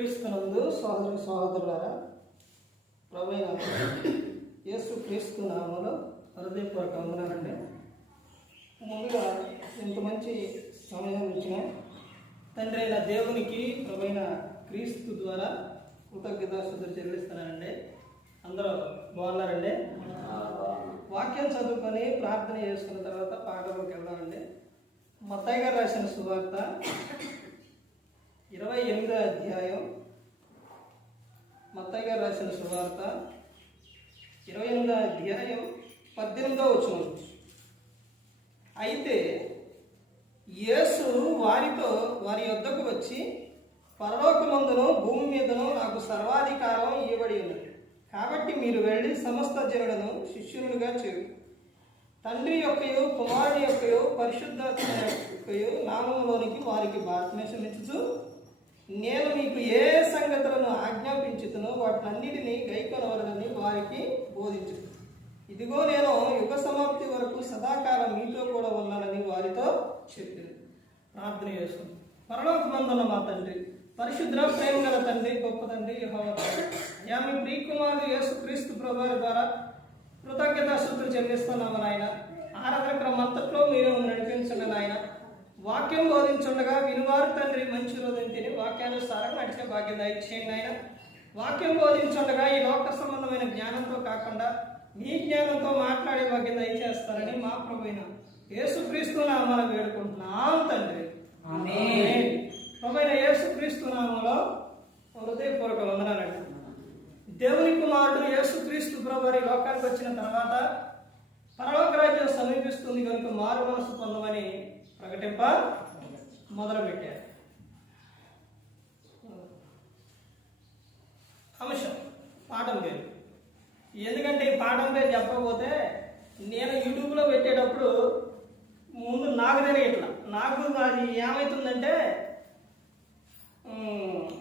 క్రీస్తునందు సహోదరులారా, ప్రభువైన యేసు క్రీస్తు నామములో హృదయపూర్వక వందనాలండి. ముందుగా ఇంత మంచి సమయం ఇచ్చిన తండ్రి అయిన దేవునికి ప్రభువైన క్రీస్తు ద్వారా కృతజ్ఞతాస్తుతులు చెల్లిస్తున్నానండి. అందరూ బాగున్నారండి? వాక్యం చదువుకొని ప్రార్థన చేసుకున్న తర్వాత పాఠంలోకి వెళ్దామండి. మత్తయి గారు రాసిన సువార్త 28వ అధ్యాయం. మత్తయి గారు రాసిన సువార్త 28వ అధ్యాయం 18వ వచనం. అయితే యేసు వారి యొద్దకు వచ్చి, పరలోకమందును భూమి మీదను నాకు సర్వాధికారం ఇవ్వబడి ఉన్నది. కాబట్టి మీరు వెళ్ళి సమస్త జనులను శిష్యులుగా చేరు, తండ్రి యొక్కయు కుమారుని యొక్కయు పరిశుద్ధాత్మ యొక్కయు నామములోనికి వారికి బాప్తిస్మమిచ్చుచు, నేను మీకు ఏ సంగతులను ఆజ్ఞాపించుతునో వాటినన్నిటినీ గైకొనవలెనని వారికి బోధించు. ఇదిగో నేను యుగ సమాప్తి వరకు సదాకాలం మీతో కూడా ఉన్నానని వారితో చెప్పింది. ప్రార్థన చేసుకుంది. పరలోకమందున్న మా తండ్రి, పరిశుద్ర ప్రేమ గల తండ్రి, గొప్ప తండ్రి యెహోవా, మీ ప్రియకుమారుడు యేసు క్రీస్తు ప్రభువారి ద్వారా కృతజ్ఞతాస్తుతులు చెల్లిస్తున్నాము నాయన. ఆరాధన క్రమం అంతట్లో మీరు నడిపించండి నాయన. వాక్యం బోధించుండగా వినువారు తండ్రి మంచి రోజు తిని వాక్యానుసారం నడిచే భాగ్యం దయచేయండి ఆయన. వాక్యం బోధించుండగా ఈ లోక సంబంధమైన జ్ఞానంతో కాకుండా మీ జ్ఞానంతో మాట్లాడే భాగ్యం దయచేస్తారని మా ప్రభువైన యేసుక్రీస్తు నామములో వేడుకుంటున్నాం తండ్రి. ఆమేన్. ప్రభువైన యేసుక్రీస్తు నామములో హృదయపూర్వక వందనాలండి. దేవుని కుమారుడు యేసుక్రీస్తు ప్రభువారి లోకానికి వచ్చిన తర్వాత పరలోక రాజ్యం సమీపిస్తుంది కనుక మారు మనసు పొందమని ప్రకటింప మొదలుపెట్టారు. అంశం పాఠం పేరు. ఎందుకంటే ఈ పాఠం పేరు చెప్పకపోతే నేను యూట్యూబ్లో పెట్టేటప్పుడు ముందు నాకు తెలియట్లా. నాకు అది ఏమవుతుందంటే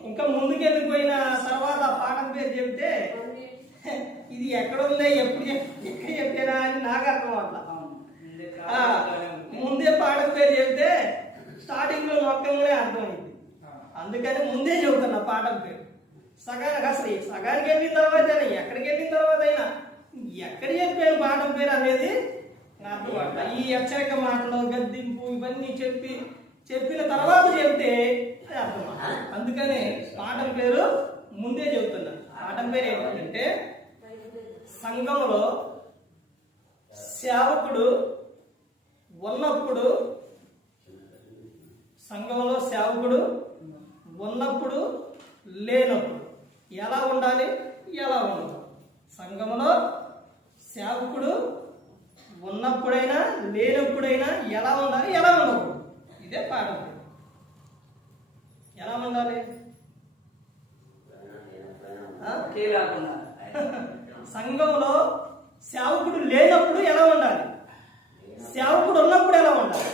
ఇంకా ముందుకెళ్ళిపోయిన తర్వాత పాఠం పేరు చెప్తే ఇది ఎక్కడుందే ఎక్కడ చెప్పారా అని నాకు అర్థం అట్లా. ముందే పాఠం పేరు చెబితే స్టార్టింగ్లో మొత్తంలోనే అర్థమైంది. అందుకని ముందే చెబుతున్నా పాఠం పేరు. సగానికి వెళ్ళిన తర్వాత అయినా ఎక్కడికి వెళ్ళిన తర్వాత అయినా ఎక్కడ చెప్పాను పాఠం పేరు అనేది అర్థం. ఈ హెచ్చరిక మాటలు గద్దింపు ఇవన్నీ చెప్పిన తర్వాత చెబితే అది అర్థం. అందుకనే పాఠం పేరు ముందే చెబుతున్నా. పాఠం పేరు ఏంటంటే సంఘంలో సేవకుడు ఉన్నప్పుడు, సంఘంలో సేవకుడు ఉన్నప్పుడు లేనప్పుడు ఎలా ఉండాలి, ఎలా ఉండదు. సంఘంలో సేవకుడు ఉన్నప్పుడైనా లేనప్పుడైనా ఎలా ఉండాలి, ఎలా ఉండకూడదు. ఇదే పాఠం. ఎలా ఉండాలి? సంఘంలో సేవకుడు లేనప్పుడు ఎలా ఉండాలి, సేవకుడు ఉన్నప్పుడు ఎలా ఉండాలి.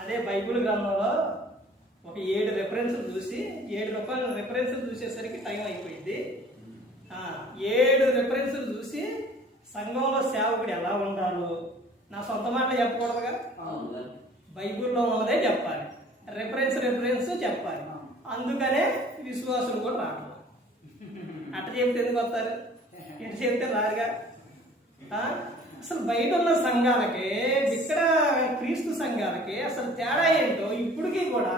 అదే బైబిల్ గ్రంథంలో ఒక 7 రెఫరెన్స్లు చూసి 7 రూపాయల రెఫరెన్స్లు చూసేసరికి టైం అయిపోయింది. 7 రెఫరెన్స్లు చూసి సంఘంలో సేవకుడు ఎలా ఉండాలో నా సొంత మాటలు చెప్పకూడదుగా. బైబిల్లో ఉన్నదే చెప్పాలి, రెఫరెన్స్ చెప్పాలి. అందుకనే విశ్వాసులు కూడా రావట్లేదు. అట్ట చెప్తే ఎందుకు వస్తారు, ఇటు చెప్తే రారుగా. అసలు బయట ఉన్న సంఘాలకి ఇక్కడ క్రీస్తు సంఘాలకి అసలు తేడా ఏంటో ఇప్పటికీ కూడా.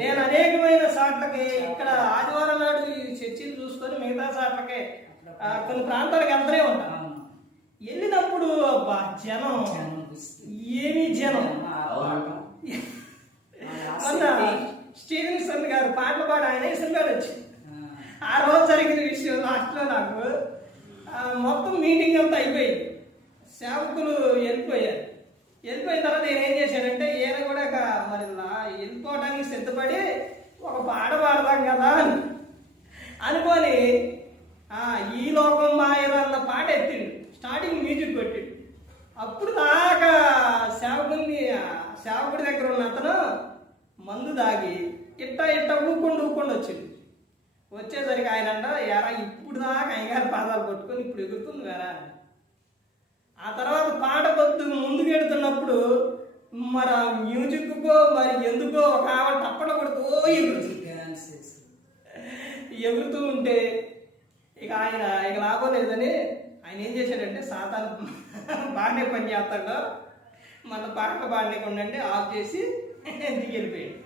నేను అనేకమైన సాట్లకి ఇక్కడ ఆదివారం నాడు చర్చిలు చూసుకొని మిగతా సాట్లకి కొన్ని ప్రాంతాలకు వెళ్తూనే ఉంటాను. వెళ్ళినప్పుడు జనం ఏమి జనం. స్టీవెన్సన్ గారు పాటలు పాడి ఆయన సినిమాలు వచ్చింది. ఆ రోజు జరిగిన విషయం లాస్ట్లో నాకు మొత్తం మీటింగ్ అంతా అయిపోయింది. సేవకులు వెళ్ళిపోయారు. వెళ్ళిపోయిన తర్వాత నేనేం చేశానంటే ఈయన కూడా మరి వెళ్ళిపోవడానికి సిద్ధపడి ఒక పాట పాడదాం కదా అనుకొని ఈ లోకం మాయరు అన్న పాట ఎత్తిండు. స్టార్టింగ్ మ్యూజిక్ పెట్టిండు. అప్పుడు దాకా సేవకుడి దగ్గర ఉన్న అతను మందు దాగి ఇట్ట ఊక్కుండా వచ్చింది. వచ్చేసరికి ఆయన అంట, ఎరా ఇప్పుడు దాకా అయ్యగారి పాదాలు పట్టుకొని ఇప్పుడు ఎగురుతుంది వేరా. ఆ తర్వాత పాట ముందుకు వెడుతున్నప్పుడు మరి ఆ మ్యూజిక్కో మరి ఎందుకో ఒక ఆవిడ తప్పట కొడుతూ ఎగురుతూ ఉంటే ఇక లాభం లేదని ఆయన ఏం చేశాడంటే సాతాను బాగానే పని చేస్తాడు, మన పాటలు పాడలేకుండా ఆఫ్ చేసి దిగి వెళ్ళిపోయాడు.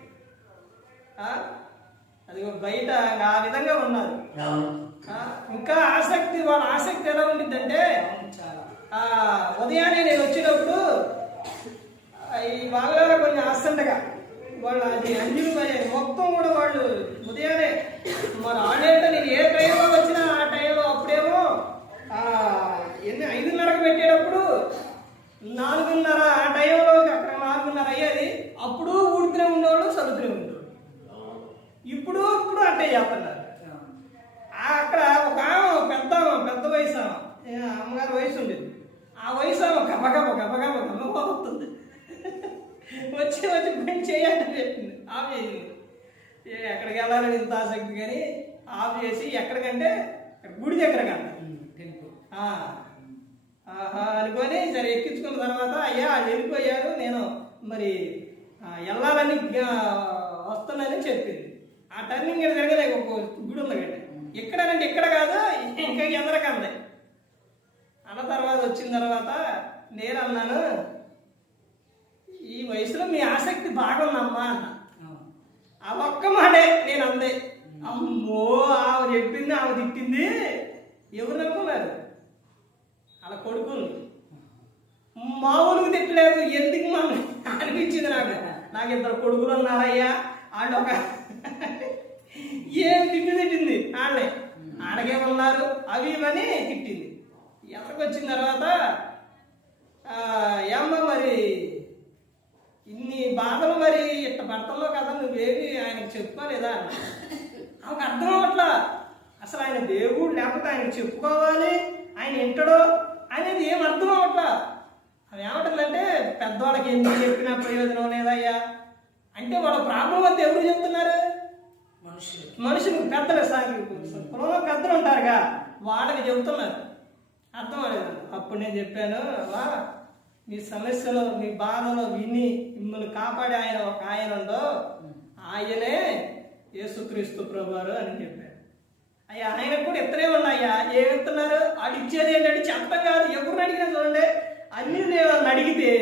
అది బయట ఆ విధంగా ఉన్నారు. ఇంకా వాళ్ళ ఆసక్తి ఎలా ఉండిద్దంటే, ఉదయాన్నే నేను వచ్చినప్పుడు ఈ బాగా కొంచెం ఆసంటగా వాళ్ళు అది అంజులు మొత్తం కూడా వాళ్ళు ఉదయాన్నే మరి ఆడేట నేను ఏ టైంలో వచ్చినా ఆ టైంలో అప్పుడేమో 5:30కి పెట్టేటప్పుడు 4:30 ఆ టైంలో అక్కడ 4:30 అయ్యేది. అప్పుడు ఊడుతూనే ఉండేవాళ్ళు, చదువుతూనే ఉండేవాళ్ళు. ఇప్పుడు అంటే చేస్తున్నారు. అక్కడ ఒక పెద్ద వయసు అమ్మగారి వయసు ఉండేది. ఆ వయసు గబగబ వస్తుంది. వచ్చి పని చేయాలని చెప్పింది. ఆఫ్ చేసింది. ఎక్కడికి వెళ్ళాలని ఇంత ఆసక్తి కానీ ఆఫ్ చేసి ఎక్కడికంటే గుడి దగ్గర కంట అనుకొని సరే ఎక్కించుకున్న తర్వాత అయ్యా వాళ్ళు వెళ్ళిపోయారు, నేను మరి వెళ్ళాలని వస్తున్నానని చెప్పింది. ఆ టర్నింగ్ జరగలే ఒక గుడి ఉంది కంటే ఎక్కడనంటే ఇక్కడ కాదు ఇంకా ఎందరకంది అన్న తర్వాత వచ్చిన తర్వాత నేను అన్నాను, ఈ వయసులో మీ ఆసక్తి బాగుందమ్మా అన్న. ఆ ఒక్క మాటే నేను అందే. అమ్మో ఆమె చెప్పింది, ఆమె తిట్టింది. ఎవరు అనుకున్నారు? అలా కొడుకులు మామూలుగా తిట్టలేదు. ఎందుకు మనం అనిపించింది నాకు 2 కొడుకులు ఉన్నారయ్యా. వాళ్ళు ఒక ఏం తిట్టింది వాళ్ళే ఆడకేమన్నారు అవి ఇవని తిట్టింది. ఎవరికి వచ్చిన తర్వాత ఏమ్మా మరి ఇన్ని బాధలు మరి ఇట్ట పడతాలో కదా, నువ్వేమి ఆయనకు చెప్పుకోలేదా? ఆమెకు అర్థం అవట్లా. అసలు ఆయన దేవుడు లేకపోతే ఆయనకు చెప్పుకోవాలి, ఆయన వింటాడో అనేది ఏం అర్థం అవట్లా. అవి ఏమంటుందంటే పెద్దవాళ్ళకి ఎందుకు చెప్పినా ప్రయోజనం లేదయ్యా అంటే వాళ్ళ ప్రాబ్లం అంతా ఎవరు చెప్తున్నారు? మనుషులు పెద్దలు పొలంలో పెద్దలు ఉంటారుగా వాళ్ళకి చెబుతున్నారు. అర్థం అవ్వలేదు. అప్పుడు నేను చెప్పాను, మీ సమస్యలో మీ బాధలో విని మిమ్మల్ని కాపాడే ఆయన ఉండో ఆయనే యేసుక్రీస్తు ప్రభువారు అని చెప్పాను. అయ్యా ఆయనకు కూడా ఇత్తనే ఉన్నాయ్యా. ఏమి ఇస్తున్నారు? వాడు ఇచ్చేది ఏంటంటే చెప్పడం కాదు. ఎవరిని అడిగినా చూడండి, అన్ని నేను అడిగితే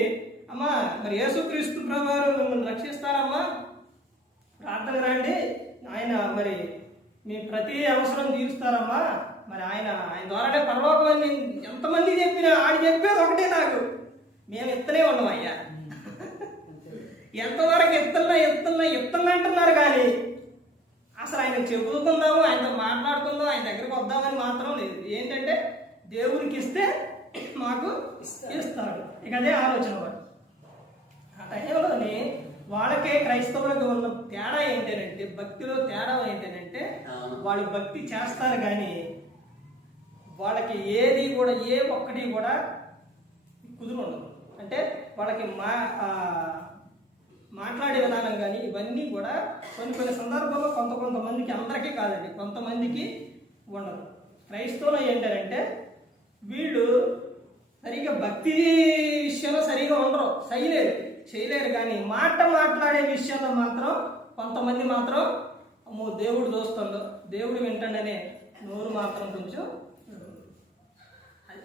అమ్మా మరి యేసుక్రీస్తు ప్రభువారు మిమ్మల్ని రక్షిస్తారమ్మా, ప్రార్థన రండి, ఆయన మరి మీ ప్రతి అవసరం తీరుస్తారమ్మా, మరి ఆయన ద్వారానే పరలోకం అని ఎంతమంది చెప్పినా ఆడు చెప్పేది ఒకటే నాకు, మేము ఇత్తనే ఉన్నాం అయ్యా. ఎంతవరకు ఇస్తున్నా అంటున్నారు కానీ అసలు ఆయనకు చెప్పుకుందాము, ఆయనతో మాట్లాడుకుందాం, ఆయన దగ్గరకు వద్దామని మాత్రం లేదు. ఏంటంటే దేవునికి ఇస్తే మాకు ఇస్తాడు. ఇక అదే ఆలోచన వాడు. ఆ టైంలోని వాళ్ళకే క్రైస్తవులకు ఉన్న తేడా ఏంటంటే, భక్తిలో తేడా ఏంటంటే వాళ్ళు భక్తి చేస్తారు కానీ వాళ్ళకి ఏది కూడా ఏ ఒక్కటి కూడా కుదురు ఉండదు. అంటే వాళ్ళకి మాట్లాడే విధానం కానీ ఇవన్నీ కూడా కొన్ని సందర్భాల్లో కొంతమందికి, అందరికీ కాదండి, కొంతమందికి ఉండదు. క్రైస్తవులు ఏంటంటే వీళ్ళు సరిగా భక్తి విషయంలో సరిగా ఉండరు, చేయలేరు కానీ మాట్లాడే విషయంలో మాత్రం కొంతమంది మాత్రం అమ్మో దేవుడు చూస్తుండో, దేవుడు వింటాడనే నోరు మాత్రం కొంచెం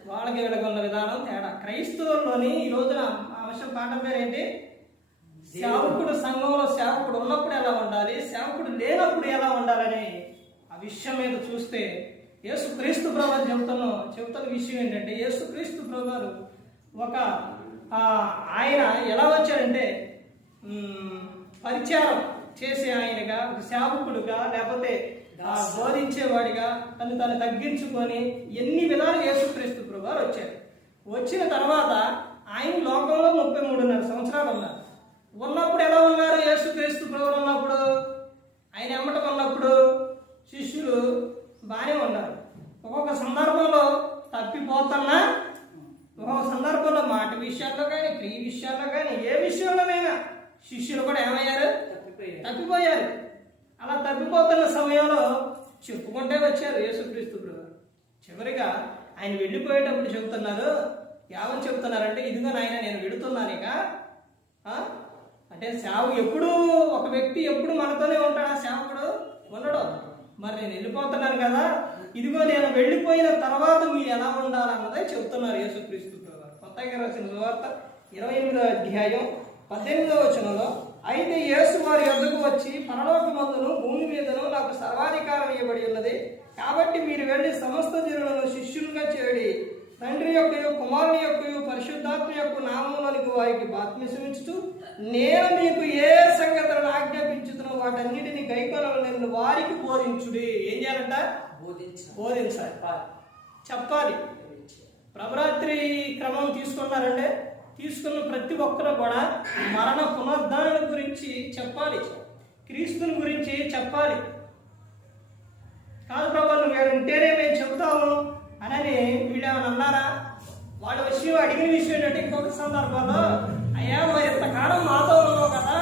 వాళ్ళకి వీళ్ళకి ఉన్న విధానం తేడా. క్రైస్తవుల్లోని ఈ రోజున అవసరం పాఠం పేరు ఏంటి? సేవకుడు సంఘంలో సేవకుడు ఉన్నప్పుడు ఎలా ఉండాలి, సేవకుడు లేనప్పుడు ఎలా ఉండాలని ఆ విషయం మీద చూస్తే యేసుక్రీస్తు ప్రభువారు చెబుతున్న విషయం ఏంటంటే, యేసుక్రీస్తు ప్రభువారు ఆయన ఎలా వచ్చాడంటే పరిచారం చేసే ఆయనగా, ఒక సేవకుడుగా, లేకపోతే బోధించేవాడిగా తను తగ్గించుకొని ఎన్ని విధాలుగా యేసుక్రీస్తు ప్రభువారు వచ్చారు. వచ్చిన తర్వాత ఆయన లోకంలో 33.5 సంవత్సరాలు ఉన్నారు. ఉన్నప్పుడు ఎలా ఉన్నారు? యేసుక్రీస్తు ప్రభువారు ఉన్నప్పుడు, ఆయన ఎమ్మటం ఉన్నప్పుడు శిష్యులు బాగానే ఉన్నారు. ఒక్కొక్క సందర్భంలో తప్పిపోతున్నా, ఒక్కొక్క సందర్భంలో మాట విషయాల్లో కానీ, క్రియ విషయాల్లో కానీ, ఏ విషయంలోనైనా శిష్యులు కూడా ఏమయ్యారు? తప్పిపోయారు. అలా తప్పిపోతున్న సమయంలో చెప్పుకుంటే వచ్చారు యేసుక్రీస్తు ప్రభువారు. చివరిగా ఆయన వెళ్ళిపోయేటప్పుడు చెబుతున్నారు, ఏమని చెప్తున్నారంటే, ఇదిగో నాయన నేను వెళుతున్నాను ఇక. అంటే సేవకు ఎప్పుడు ఒక వ్యక్తి ఎప్పుడు మనతోనే ఉంటాడా? సేవకుడు ఉండడు. మరి నేను వెళ్ళిపోతున్నాను కదా, ఇదిగో నేను వెళ్ళిపోయిన తర్వాత మీరు ఎలా ఉండాలన్నదే చెప్తున్నారు యేసుక్రీస్తు ప్రభువారు. కొత్తగా రాసిన సువార్త 28వ అధ్యాయం 18వ వచనంలో, అయితే యేసు వారి యొద్దకు వచ్చి, పరలోకమందును భూమి మీదను నాకు సర్వాధికారం ఇవ్వబడి ఉన్నది, కాబట్టి మీరు వెళ్ళి సమస్త జనులను శిష్యులుగా చేయండి, తండ్రి యొక్కయు కుమారుని యొక్కయు పరిశుద్ధాత్మ యొక్క నామములకు వారికి బాప్తిసమిచ్చుచు, నేను మీకు ఏ సంగతులను ఆజ్ఞాపించుతున్నో వాటన్నిటిని గైకొనవలెను వారికి బోధించుడి. ఏం చేయాలంట? బోధించాలి, చెప్పాలి. ప్రభరాత్రి క్రమం తీసుకున్నారంటే తీసుకున్న ప్రతి ఒక్కరు కూడా మరణ పునరుద్ధారణ గురించి చెప్పాలి, క్రీస్తుని గురించి చెప్పాలి. కాదు ప్రభు నువ్వు ఉంటేనే మేము చెప్తాము అని వీళ్ళు ఏమైనా అన్నారా? వాళ్ళ విషయం అడిగిన విషయం ఏంటంటే, ఇంకొక సందర్భంలో, అయ్యా మరి ఇంతకాలం మాతో ఉన్నావు కదా,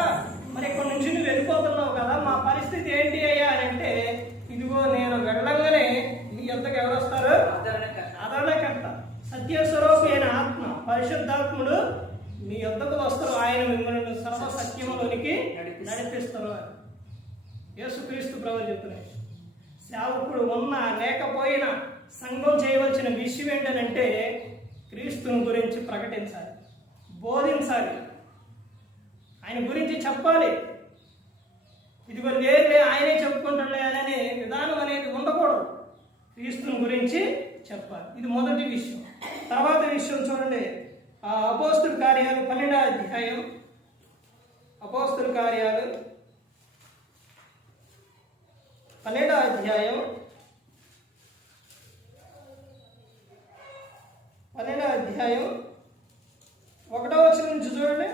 మరి ఇక్కడ నుంచి నువ్వు వెళ్ళిపోతున్నావు కదా, మా పరిస్థితి ఏంటి అయ్యా అని అంటే, ఇదిగో నేను వెళ్ళంగానే నీ యొద్దకు ఎవరు వస్తారు? ఆదరణకర్త, సత్యస్వరూపి అయిన ఆత్మ, పరిశుద్ధాత్ముడు మీ యొద్దకు వస్తారు. ఆయన మిమ్మల్ని సర్వ సత్యములోనికి నడిపిస్తారు. యేసుక్రీస్తు ప్రభువు చెప్తున్నాయి. సేవకుడు ఉన్నా లేకపోయినా సంఘం చేయవలసిన విషయం ఏంటంటే, క్రీస్తుని గురించి ప్రకటించాలి, బోధించాలి, ఆయన గురించి చెప్పాలి. ఇదిగో లేదే ఆయనే చెప్పుకుంటాడులే అనే విధానం అనేది ఉండకూడదు. క్రీస్తుని గురించి చెప్పాలి. ఇది మొదటి విషయం. తర్వాత విషయం చూడండి, అపోస్తుల కార్యాలు 12వ అధ్యాయం. అపోస్తుల కార్యాలు 12వ అధ్యాయం 1వ వచనం నుంచి చూడండి.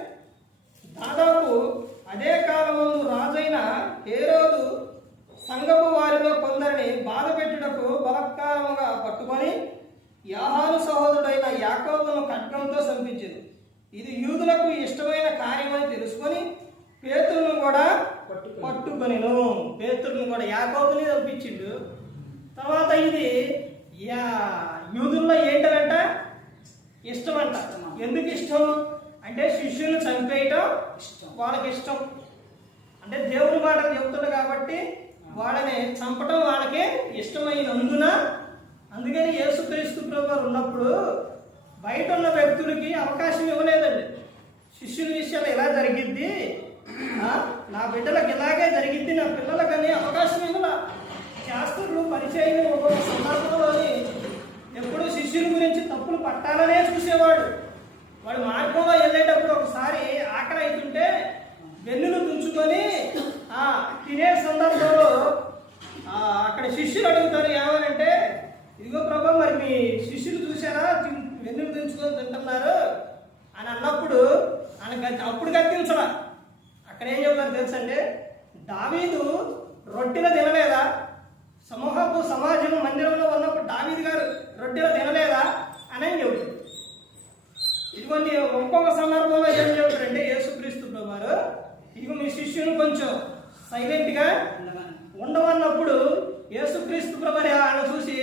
దాదాపు అదే కాలమందు రాజైన హేరోదు సంఘపు వారిలో కొందరిని బాధ పెట్టుటకు బలత్కారముగా పట్టుకొని యోహాను సహోదరుడైన యాకోబును ఖడ్గంతో చంపించింది. ఇది యూదులకు ఇష్టమైన కార్యమని తెలుసుకొని పేతురును కూడా పట్టుకొనిను. పేతురును కూడా యాకోబుని చంపించిండు. తర్వాత ఇది యూదుల్లో ఏంటంట? ఇష్టం అంట. ఎందుకు ఇష్టం అంటే, శిష్యులను చంపేయటం వాళ్ళకి ఇష్టం. అంటే దేవుని మాట చెబుతుంది కాబట్టి వాళ్ళని చంపడం వాళ్ళకి ఇష్టమైనందున, అందుకని యేసుక్రీస్తు ప్రభువు ఉన్నప్పుడు బయట ఉన్న వ్యక్తులకి అవకాశం ఇవ్వలేదండి. శిష్యుల విషయాలు ఇలా జరిగిద్ది, నా బిడ్డలకు ఇలాగే జరిగిద్ది, నా పిల్లలకని అవకాశం ఇవ్వాల. శాస్త్రులు పరిచయం ఒక్కొక్క సందర్భంలోని ఎప్పుడు శిష్యుల గురించి తప్పులు పట్టాలనే చూసేవాడు. వాడు మార్గంలో వెళ్ళేటప్పుడు ఒకసారి ఆకలి అవుతుంటే వెన్నులు తుంచుకొని తినే సందర్భంలో అక్కడ శిష్యులు అడుగుతారు ఏమనంటే, ఇదిగో ప్రభు మరి మీ శిష్యులు చూసారా వెన్నులు తుంచుకొని తింటున్నారు అని అన్నప్పుడు అప్పుడు గద్దించరా. అక్కడ ఏం చెప్తారు తెలుసండి, దావీదు రొట్టెలు తినలేదా? సమాజం మందిరంలో ఉన్నప్పుడు దావీదు గారు రొట్టెలు తినలేదా అని చెబుతారు. ఇదిగోండి ఒక్కొక్క సందర్భంలో ఏం చెబుతారంటే యేసుక్రీస్తు ప్రభువారు, ఇదిగో మీ శిష్యులు కొంచెం సైలెంట్గా ఉండమన్నప్పుడు యేసుక్రీస్తు ప్రభువారు ఆయన చూసి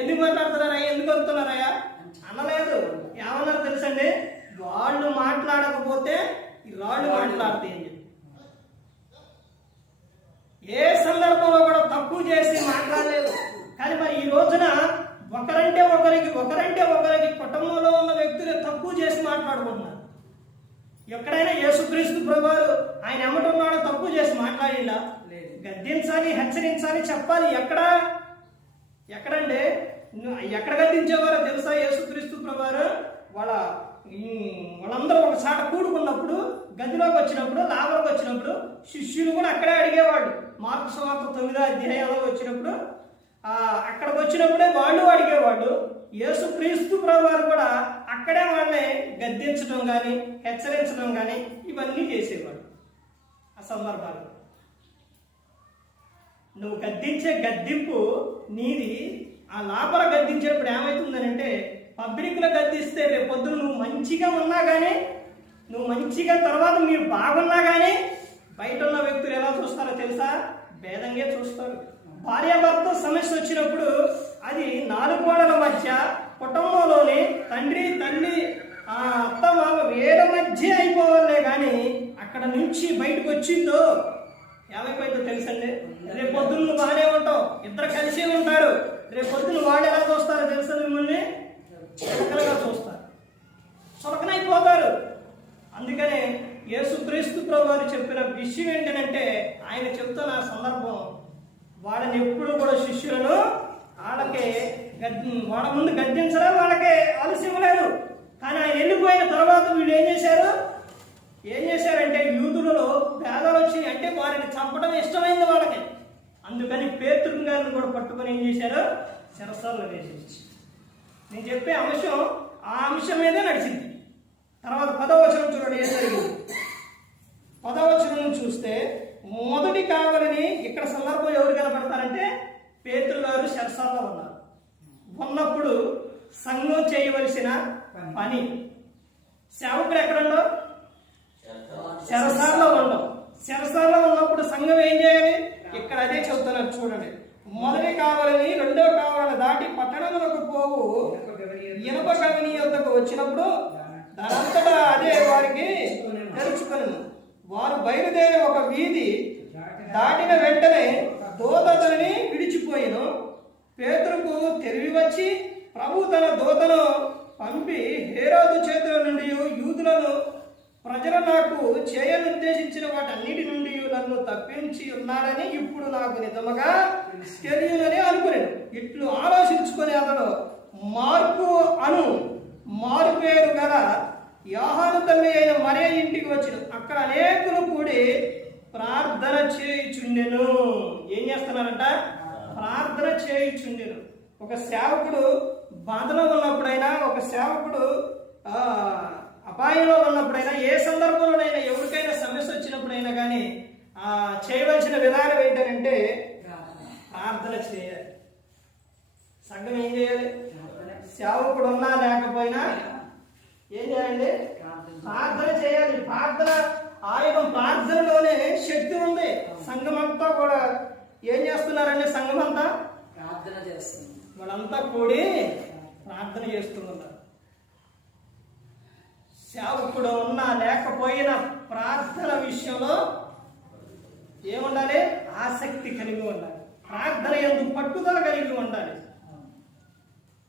ఎందుకు మాట్లాడుతున్నారా, ఎందుకు వస్తున్నారయ్యా అనలేదు. ఏమన్నారు తెలుసండి, వాళ్ళు మాట్లాడకపోతే ఈ రాళ్ళు మాట్లాడతాయి. ఏ సందర్భంలో కూడా తక్కువ చేసి మాట్లాడలేదు. కానీ మరి ఈ రోజున ఒకరంటే ఒకరికి కుటుంబంలో ఉన్న వ్యక్తులు తక్కువ చేసి మాట్లాడుకుంటున్నారు. ఎక్కడైనా యేసుక్రీస్తు ప్రభువారు ఆయన ఎమ్మటున్నాడో తక్కువ చేసి మాట్లాడిందా? గద్దించాలి, హెచ్చరించాలి, చెప్పాలి. ఎక్కడంటే ఎక్కడ గద్దించేవారో తెలుసా? యేసుక్రీస్తు ప్రభువారు వాళ్ళందరూ ఒక చాట కూడుకున్నప్పుడు, గదిలోకి వచ్చినప్పుడు, లాభంలోకి వచ్చినప్పుడు శిష్యులు కూడా అక్కడే అడిగేవాడు. మార్కు సువార్త 9వ అధ్యాయంలో వచ్చినప్పుడు అక్కడికి వచ్చినప్పుడే వాళ్ళు అడిగేవాడు. యేసుక్రీస్తు ప్రభువారు కూడా అక్కడే వాళ్ళని గద్దించడం కానీ హెచ్చరించడం కానీ ఇవన్నీ చేసేవాడు. ఆ సందర్భాలు నువ్వు గద్దించే గద్దింపు నీది. ఆ లాపర గద్దించేటప్పుడు ఏమవుతుందనంటే, పబ్లిక్లో గద్దిస్తే రేపు పొద్దున నువ్వు మంచిగా ఉన్నా కానీ, నువ్వు మంచిగా తర్వాత మీరు బాగున్నా కానీ బయట ఉన్న వ్యక్తులు ఎలా చూస్తారో తెలుసా? భేదంగా చూస్తారు. భార్యాభర్త సమస్య వచ్చినప్పుడు అది 4 గోడల మధ్య కుటుంబంలోని తండ్రి తల్లి ఆ అత్త మామ వేల మధ్య అయిపోవాలే కానీ అక్కడ నుంచి బయటకు వచ్చిందో ఏమైపోయిందో తెలుసండి. రేపు పొద్దున్న బాగానే ఉంటావు, ఇద్దరు కలిసి ఉంటారు. రేపు పొద్దున్న వాళ్ళు ఎలా చూస్తారో తెలుసా? మిమ్మల్ని చులకనగా చూస్తారు, చులకనైపోతారు. అందుకనే యేసుక్రీస్తు ప్రభు వారు చెప్పిన విషయం ఏంటంటే, ఆయన చెప్తున్న సందర్భం, వాళ్ళని ఎప్పుడు కూడా శిష్యులను వాళ్ళ ముందు గద్దించడం వాళ్ళకి ఆలస్యం లేదు. కానీ ఆయన వెళ్ళిపోయిన తర్వాత వీళ్ళు ఏం చేశారంటే యూదులలో భేదాలు వచ్చినాయి. అంటే వారిని చంపడం ఇష్టమైంది వాళ్ళకి. అందుకని పేతురు గారిని కూడా పట్టుకొని ఏం చేశారు? చెరసాలలో వేసేసి. నేను చెప్పే అంశం ఆ అంశం మీదే నడిచింది. తర్వాత 10వ వచనం చూడండి ఏం జరిగింది. 10వ వచనం చూస్తే మొదటి కావాలని ఇక్కడ సందర్భం ఎవరు కనపడతారంటే పేతురు గారు చెరసాలలో ఉన్నారు. ఉన్నప్పుడు సంఘం చేయవలసిన పని, సేవకుడు ఎక్కడుండో చెరసాలలో ఉండవు. చెరసాలలో ఉన్నప్పుడు సంఘం ఏం చేయాలి? ఇక్కడ అదే చెబుతున్నారు చూడండి. మొదటి కావాలని రెండో కావాలని దాటి పట్టణములకు పోవు ఇనప గవిని యొద్దకు వచ్చినప్పుడు దానంతటా అదే వారికి తెరుచుకొని వారు బయలుదేరి ఒక వీధి దాటిన వెంటనే దూత అతనిని విడిచిపోయిను. పేతురుకు తెలివి వచ్చి ప్రభు తన దూతను పంపి హేరోదు చేతుల నుండి యూదులను ప్రజలు నాకు చేయనుద్దేశించిన వాటన్నిటి నుండి నన్ను తప్పించి ఉన్నాడని ఇప్పుడు నాకు నిజముగా తెలియనని అనుకునేను. ఇట్లు ఆలోచించుకొని అతడు మారు పేరు గల యోహాను తల్లి అయిన మరియ ఇంటికి వచ్చిన అక్కడ అనేకులు కూడి ప్రార్థన చేయుచుండెను. ఏం చేస్తున్నారంట? ప్రార్థన చేయుచుండెను. ఒక సేవకుడు బాధలో ఉన్నప్పుడైనా, ఒక సేవకుడు అపాయంలో ఉన్నప్పుడైనా, ఏ సందర్భంలోనైనా, ఎవరికైనా సమస్య వచ్చినప్పుడైనా కానీ చేయవలసిన విధానం ఏంటంటే ప్రార్థన చేయాలి. సంఘం ఏం చేయాలి? సేవకుడు ఉన్నా లేకపోయినా ఏం చేయాలండి? ప్రార్థన చేయాలి. ప్రార్థనలోనే శక్తి ఉంది. సంఘం అంతా కూడా ఏం చేస్తున్నారండి? సంఘం అంతా ప్రార్థన చేస్తుంది. వాళ్ళంతా కూడి ప్రార్థన చేస్తున్నారు. సేవకుడు ఉన్నా లేకపోయినా ప్రార్థన విషయంలో ఏముండాలి? ఆసక్తి కలిగి ఉండాలి. ప్రార్థన యందు పట్టుదల కలిగి ఉండాలి.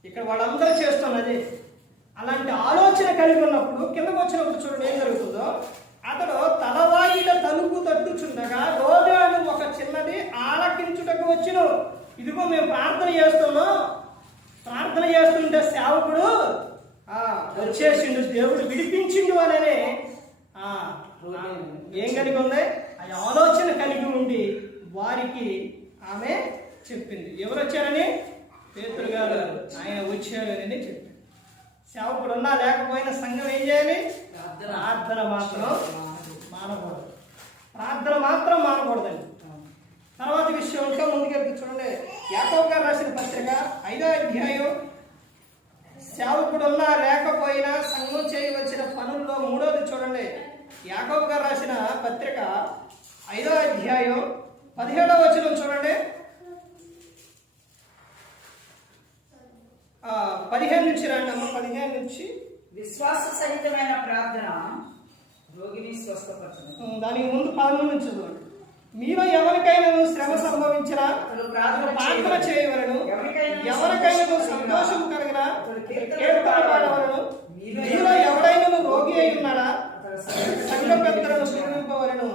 ఇక్కడ వాళ్ళందరూ చేస్తున్నది అలాంటి ఆలోచన కలిగి ఉన్నప్పుడు కిందకు వచ్చినప్పుడు చూడండి ఏం జరుగుతుందో. అతడు తలవాయిల తలుపు తట్టుచుండగా రోజు ఒక చిన్నది ఆలకించుటకు వచ్చును. ఇదిగో మేము ప్రార్థన చేస్తున్నాం. ప్రార్థన చేస్తుంటే సేవకుడు వచ్చేసిండు, దేవుడు విడిపించిండు అననే ఏం కలిగి ఉంది? ఆ ఆలోచన కలిగి ఉండి వారికి ఆమె చెప్పింది. ఎవరు వచ్చారని? పేతురు గారు ఆయన వచ్చారని చెప్పింది. సేవకుడు ఉన్నా లేకపోయినా సంఘం ఏం చేయాలి? ప్రార్థన మాత్రం మానకూడదు. ప్రార్థన మాత్రం మానకూడదండి. తర్వాత విషయం ఇంకా ముందుకెళ్తే చూడండి, యాకోబు గారు రాసిన పత్రిక 5వ అధ్యాయం సేవకుడున్నా లేకపోయినా సంఘం చేయవలసిన పనుల్లో 3వది చూడండి. యాకోబు గారు రాసిన పత్రిక 5వ అధ్యాయం 17వ వచనం చూడండి. 15 నుంచి రండి అమ్మ. 15 నుంచి విశ్వాస సహితమైన ప్రార్థన రోగిని స్వస్థపరచును. దానికి ముందు 13 నుంచి చూడండి. మీలో ఎవరికైనా శ్రమ సంభవించిన ప్రార్థన చేయవలను, ఎవరికైనా సంతోషం కలిగిన కీర్తన పాడవలను. మీలో ఎవరైనా రోగి అయి ఉన్నాడా? సంఘ పెద్దలను సేవింపవలను.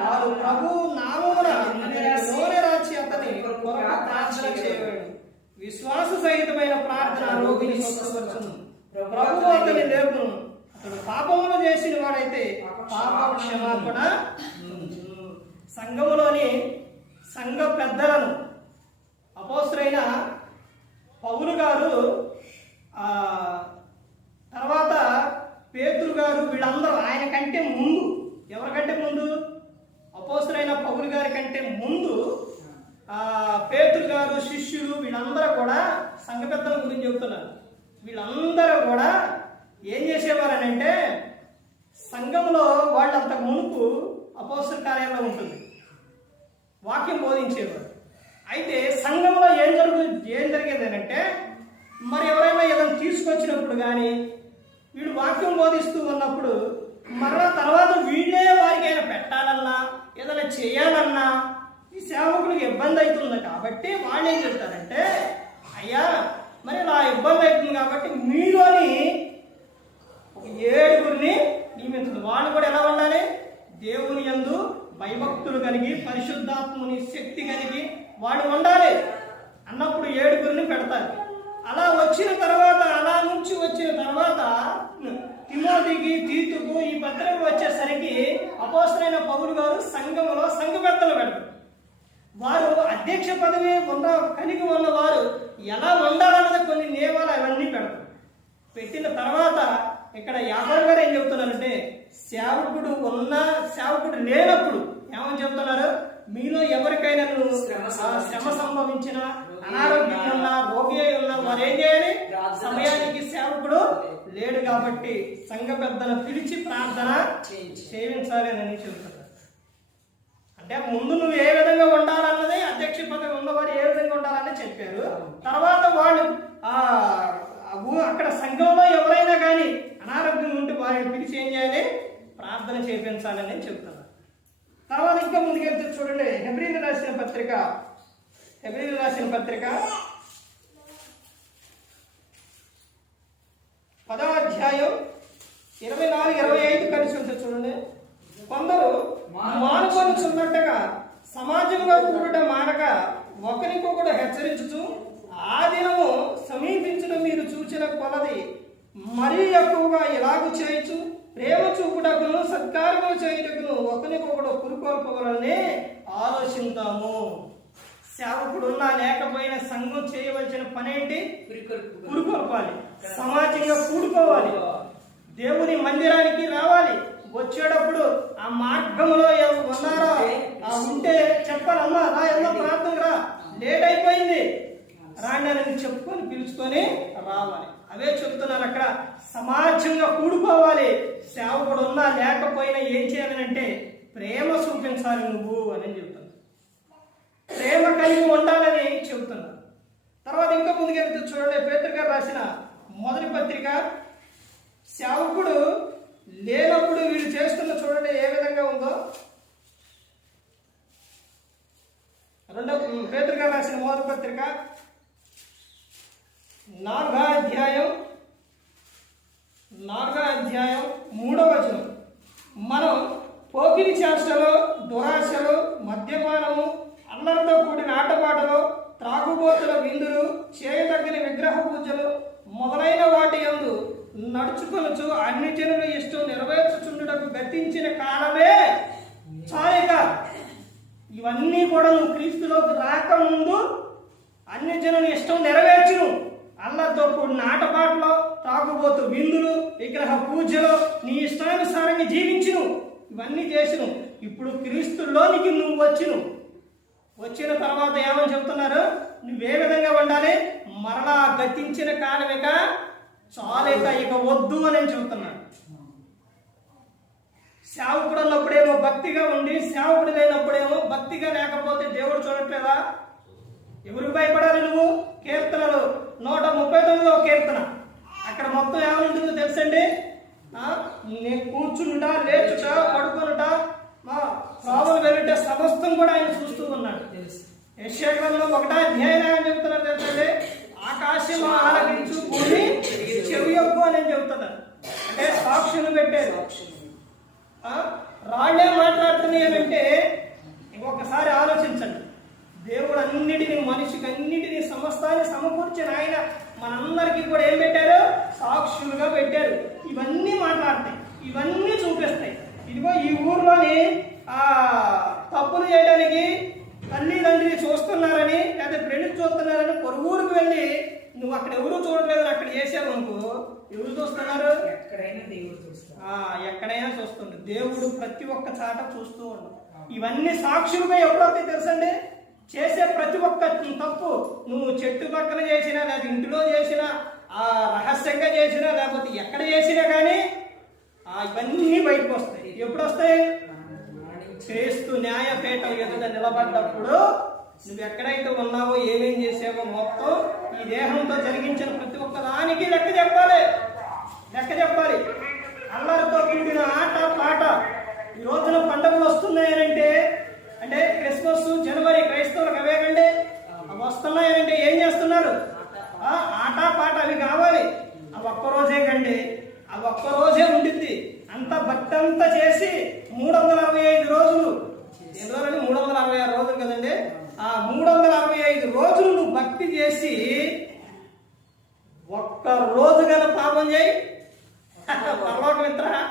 వారు ప్రభు నామమున నూనె రాచి అతని ప్రార్థన చేయవలను. విశ్వాస సహితమైన ప్రార్థన రోగిని స్వస్థపరచును. ప్రభు అతని లేపును. అతడు పాపములు చేసిన వాడైతే పాప క్షమాపణ. సంఘములోని సంఘ పెద్దలను అపోస్తలుడైన పౌలు గారు, తర్వాత పేతురు గారు, వీళ్ళందరూ ఆయన కంటే ముందు, ఎవరికంటే ముందు? అపోస్తలుడైన పౌలు గారి కంటే ముందు పేతురు గారు, శిష్యులు, వీళ్ళందరూ కూడా సంఘ పెద్దల గురించి చెబుతున్నారు. వీళ్ళందరూ కూడా ఏం చేసేవారనంటే సంఘంలో వాళ్ళు అంతకు మునుపు అపోస్తల కార్యాలయం ఉంటుంది, వాక్యం బోధించేవారు. అయితే సంఘంలో ఏం జరిగేది అంటే మరి ఎవరైనా ఏదైనా తీసుకొచ్చినప్పుడు కానీ వీడు వాక్యం బోధిస్తూ ఉన్నప్పుడు మరలా తర్వాత వీళ్ళే వారికైనా పెట్టాలన్నా ఏదైనా చేయాలన్నా ఈ సేవకులకు ఇబ్బంది అవుతుంది కాబట్టి వాళ్ళు ఏం చెప్తారంటే, అయ్యా మరి ఇలా ఇబ్బంది అవుతుంది కాబట్టి మీలోని ఒక 7గురిని నియమించండి. వాళ్ళు కూడా ఎలా ఉండాలి? దేవుని యందు భయభక్తులు కలిగి పరిశుద్ధాత్మని శక్తి కలిగి వాళ్ళు ఉండాలి అన్నప్పుడు 7గురిని పెడతారు. అలా వచ్చిన తర్వాత అలా నుంచి వచ్చిన తర్వాత తిమోతికి తీతుకు ఈ పత్రిక వచ్చేసరికి అపోస్తలుడైన పౌలు గారు సంఘంలో సంఘ పెద్దలు పెడతారు. వారు అధ్యక్ష పదవి కలిగి ఉన్న వారు ఎలా ఉండాలన్నది కొన్ని నియమాలు అవన్నీ పెడతారు. పెట్టిన తర్వాత ఇక్కడ యాకోబు గారు ఏం చెప్తున్నారంటే, సేవకుడు లేనప్పుడు ఏమని చెప్తున్నారు? మీలో ఎవరికైనా శ్రమ సంభవించిన, అనారోగ్యం ఉన్న, రోగి ఉన్న వారు ఏం చేయాలి? సమయానికి సేవకుడు లేడు కాబట్టి సంఘ పెద్దను పిలిచి ప్రార్థన చేయించాలి అని చెబుతున్నారు. అంటే ముందు నువ్వు ఏ విధంగా ఉండాలన్నది అధ్యక్ష పదవి ఉన్నవారు ఏ విధంగా ఉండాలని చెప్పారు. తర్వాత వాళ్ళు అక్కడ సంఘంలో ఎవరైనా కానీ అనారోగ్యం ఉంటే వారిని పిలిచి ఏం చేయాలి? ప్రార్థన చేయించాలని చెబుతున్నారు. తర్వాత ఇంకా ముందుకెళ్తే చూడండి, హెబ్రీయులకు రాసిన పత్రిక 10వ అధ్యాయం 24-25 కలిసి ఉంటుంది చూడండి. కొందరు మానుకొనుచున్నట్టుగా సమాజంగా కూడుట మానక ఒకరికొకడు హెచ్చరించుచు ఆ దినము సమీపించడం మీరు చూచిన కొలది మరీ ఎక్కువగా ఇలాగూ చేయొచ్చు, ప్రేమ చూపుటకును సత్కారములు చేయుటకును ఒకరికొకడు పురుకొల్పవలని ఆలోచిద్దాము. సేవకుడు ఉన్నా లేకపోయినా సంఘం చేయవలసిన పని ఏంటి? పురుకొల్పాలి, సమాజంగా కూడుకోవాలి, దేవుని మందిరానికి రావాలి. వచ్చేటప్పుడు ఆ మార్గంలో ఎవరు ఉన్నారో ఉంటే చెప్పాలి, అమ్మా రా, ఎలా ప్రార్థన రా, లేట్ అయిపోయింది రాండి అని చెప్పుకొని పిలుచుకొని రావాలి. అవే చెప్తున్నారు అక్కడ. సమాజంగా కూడుకోవాలి. సేవకుడు ఉన్నా లేకపోయినా ఏం చేయాలంటే ప్రేమ చూపించాలి నువ్వు అని చెప్తున్నారు. ప్రేమ కలిగి ఉండాలని చెబుతున్నారు. తర్వాత ఇంకా ముందుకెళ్తే చూడండి, పేతురు గారు రాసిన మొదటి పత్రిక. సేవకుడు లేనప్పుడు వీళ్ళు చేస్తున్న చూడండి ఏ విధంగా ఉందో. పేతురు గారు రాసిన మొదటి పత్రిక 4వ అధ్యాయం 3వ వచనం. మనం పోకిరి చేష్టలు, దురాశలు, మద్యపానము, అల్లరితో కూడిన ఆటపాటలు, త్రాగుబోతుల విందులు, చేయదగిన విగ్రహ పూజలు మొదలైన వాటి యందు నడుచుకొనుచు అన్ని జనుల ఇష్టం నెరవేర్చుచుండుటకు గతించిన కాలమే చాలిక. ఇవన్నీ కూడా నువ్వు క్రీస్తులోకి రాకముందు అన్ని జనుల ఇష్టం నెరవేర్చును. అల్లరితో కూడిన ఆటపాటలు, తాగుబోతు విందులు, విగ్రహ పూజలు, నీ ఇష్టానుసారంగా జీవించును. ఇవన్నీ చేసిను. ఇప్పుడు క్రీస్తులోనికి నువ్వు వచ్చిన తర్వాత ఏమని చెప్తున్నారు? నువ్వే విధంగా ఉండాలి? మరలా గతించిన కాలమిక చాలేక ఇక వద్దు అని చెబుతున్నాడు. సేవకుడు ఉన్నప్పుడేమో భక్తిగా ఉండి, సేవకుడు లేనప్పుడేమో భక్తిగా లేకపోతే దేవుడు చూడట్లేదా? ఎవరికి భయపడాలి నువ్వు? కీర్తనలు 139వ కీర్తన, అక్కడ మొత్తం ఏమనుంటుందో తెలుసండి? నేను కూర్చుంట, లేచుట, పడుకొనుట, రావులు వెళ్ళుట సమస్తం కూడా ఆయన చూస్తూ ఉన్నాడు. యెషయా గ్రంథంలో 1వ అధ్యాయం అని చెప్తున్నారు తెలుసండి. ఆకాశం ఆలకించు, భూమి చెవి యొగ్గు అని చెబుతున్నారు. అంటే సాక్షులు పెట్టారు. రాళ్లే మాట్లాడుతున్నాయంటే ఇంకొకసారి ఆలోచించండి. దేవుడు అన్నిటినీ, మనిషికి అన్నిటినీ, సమస్తాన్ని సమకూర్చిన ఆయన మనందరికీ కూడా ఏం పెట్టారు? సాక్షులుగా పెట్టారు. ఇవన్నీ మాట్లాడతాయి, ఇవన్నీ చూపిస్తాయి. ఇదిగో ఈ ఊర్లోని తప్పులు చేయడానికి తల్లిదండ్రులు చూస్తున్నారని, లేదా ఫ్రెండ్స్ చూస్తున్నారని పొరుగురికి వెళ్ళి నువ్వు అక్కడ ఎవరు చూడలేదని అక్కడ చేసావు అనుకో, ఎవరు చూస్తున్నారు? ఎక్కడైనా దేవుడు చూస్తారు. ఎక్కడైనా చూస్తుంది. దేవుడు ప్రతి ఒక్క చాట చూస్తూ ఉన్నాడు. ఇవన్నీ సాక్షులుగా ఎవరైతే తెలుసండి? చేసే ప్రతి ఒక్క తప్పు నువ్వు చెట్టు పక్కన చేసినా, లేదా ఇంటిలో చేసినా, రహస్యంగా చేసినా, లేకపోతే ఎక్కడ చేసినా కానీ ఇవన్నీ బయటకు వస్తాయి. ఎప్పుడు వస్తాయి? క్రీస్తు న్యాయపీఠం ఎదుట నిలబడ్డప్పుడు నువ్వు ఎక్కడైతే ఉన్నావో ఏమేం చేసావో మొత్తం ఈ దేహంతో జరిగించిన ప్రతి ఒక్క దానికి లెక్క చెప్పాలి. అల్లరితో కూడిన ఆట పాట. ఈ రోజున పండుగలు వస్తున్నాయనంటే అంటే క్రిస్మస్, జనవరి క్రైస్తవులకు అవేకండి. అవి వస్తున్నాయనంటే ఏం చేస్తున్నారు? ఆట పాట అవి కావాలి. అవి ఒక్కరోజే కండి, అవి ఒక్కరోజే ఉండిద్ది. అంత భక్తి అంతా చేసి 365 రోజులు, ఎన్ని రోజులు? 366 రోజులు కదండి. ఆ 365 రోజులు నువ్వు భక్తి చేసి ఒక్క రోజు గల పాపం చేయి, పరలోకం ఇస్తారా?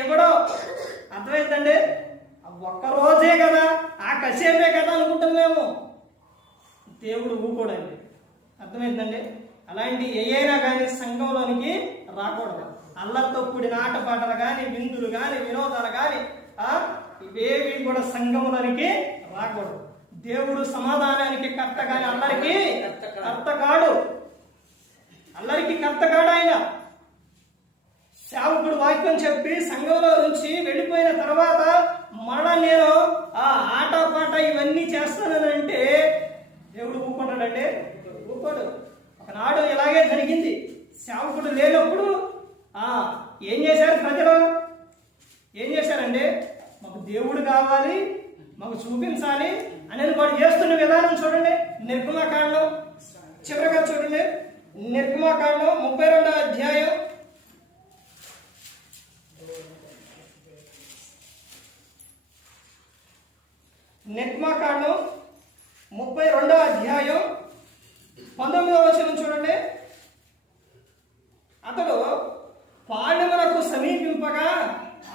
ఇవ్వడో. అర్థమైందండి? ఒక్క రోజే కదా, ఆ కసేపే కదా అనుకుంటాం మేము. దేవుడు ఊకోడండి. అర్థమైందండి? అలాంటి ఏయైనా కానీ సంఘంలోనికి రాకూడదు. అల్లరితో కూడిన ఆటపాటలు కానీ, విందులు కానీ, వినోదాలు కానీ ఇవేవి కూడా సంఘంలోనికి రాకూడదు. దేవుడు సమాధానానికి కర్త కానీ అల్లరికి కర్త కాడు. ఆయన. సేవకుడు వాక్యం చెప్పి సంఘంలో నుంచి వెళ్ళిపోయిన తర్వాత మరలా నేను ఆ ఆట పాట ఇవన్నీ చేస్తానంటే దేవుడు ఊరుకుంటాడంటే ఊరుకోడు. ఒకనాడు ఇలాగే జరిగింది. సేవకుడు లేనప్పుడు ఏం చేశారు ప్రజలు? ఏం చేశారంటే మాకు దేవుడు కావాలి, మాకు చూపించాలి అనేది వాడు చేస్తున్న విధానం చూడండి. నిర్గమకాండం చివరిగా చూడండి. నిర్గమకాండం 32వ అధ్యాయం. నిర్గమకాండం 32వ అధ్యాయం 19వ వచనం చూడండి. అతడు పాళెమునకు సమీపింపగా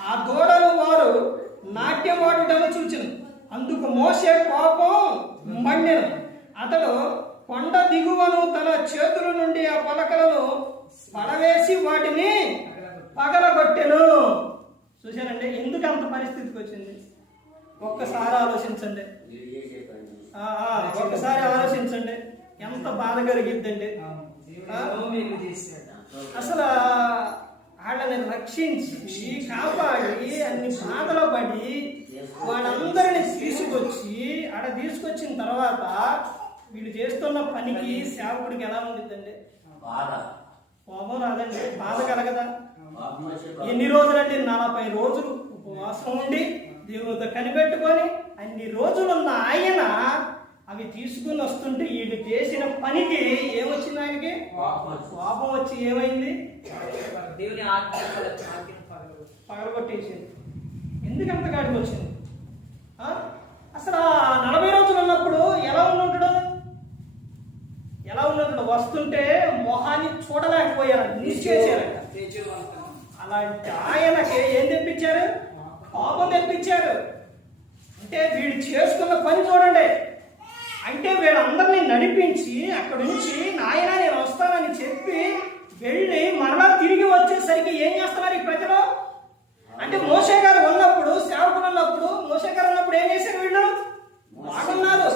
ఆ దూడను వారు నాట్యమాడుటను చూచెను. అందుకు మోషే కోపం మండెను. అతడు కొండ దిగువను తన చేతుల నుండి ఆ పలకలను పడవేసి వాటిని పగలగొట్టెను. చూశానండి ఎందుకు అంత పరిస్థితికి వచ్చింది? ఒక్కసారి ఆలోచించండి. ఎంత బాధ కలిగిద్దండి. అసలు వాళ్ళని రక్షించి కాపాడి అన్ని బాధలు పడి వాళ్ళందరినీ తీసుకొచ్చిన తర్వాత వీళ్ళు చేస్తున్న పనికి సేవకుడికి ఎలా ఉండిద్దండి? కోపం రాదండి, బాధ కలగదా? ఎన్ని రోజులండి? 40 రోజులు ఉపవాసం ఉండి దేవుడితో కనిపెట్టుకొని అన్ని రోజులున్న ఆయన అవి తీసుకుని వస్తుంటే వీళ్ళు చేసిన పనికి ఏమొచ్చింది? ఆయనకి కోపం వచ్చి ఏమైంది? దేవుని పగలగొట్టేసింది. ఎందుకంత కాడికి వచ్చింది? అసలు 40 రోజులు ఉన్నప్పుడు ఎలా ఉండుంటాడు? వస్తుంటే మొహాన్ని చూడలేకపోయారు, నిశ్చేసారట. అలాంటి ఆయనకి ఏం తెప్పించారు? కోపం తెప్పించారు. అంటే వీళ్ళు చేసుకున్న పని చూడండి. అంటే వీళ్ళందరినీ నడిపించి అక్కడి నుంచి నాయన నేను వస్తానని చెప్పి వెళ్ళి మరలా తిరిగి వచ్చేసరికి ఏం చేస్తున్నారు ఈ ప్రజలు? అంటే మోషే గారు ఉన్నప్పుడు, సేవకుడు ఉన్నప్పుడు, మోషే గారు ఉన్నప్పుడు ఏం చేశారు? వీళ్ళు బాగున్నారు.